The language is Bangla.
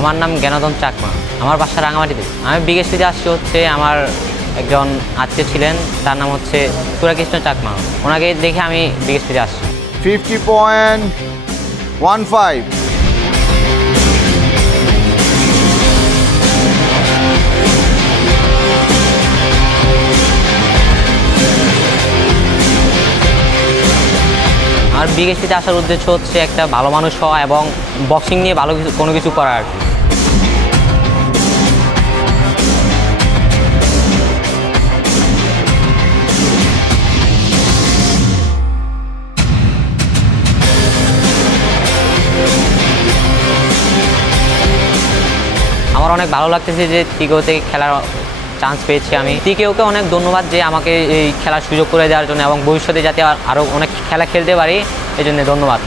আমার নাম জ্ঞানদম চাকমা, আমার বাসা রাঙামাটিতে। আমি বিকেএসপিতে আসছি হচ্ছে আমার একজন আত্মীয় ছিলেন, তার নাম হচ্ছে সুরাকৃষ্ণ চাকমা, ওনাকে দেখে আমি বিকেএসপিতে আসছি। 50.15। আমার বিকেএসপিতে আসার উদ্দেশ্য হচ্ছে একটা ভালো মানুষ হওয়া এবং বক্সিং নিয়ে ভালো কিছু কোনো কিছু করা আর কি। আমার অনেক ভালো লাগতেছে যে টিকেওতে খেলার চান্স পেয়েছি আমি। টিকেওকে অনেক ধন্যবাদ যে আমাকে এই খেলার সুযোগ করে দেওয়ার জন্য এবং ভবিষ্যতে যাতে আরও অনেক খেলা খেলতে পারি এই জন্য ধন্যবাদ।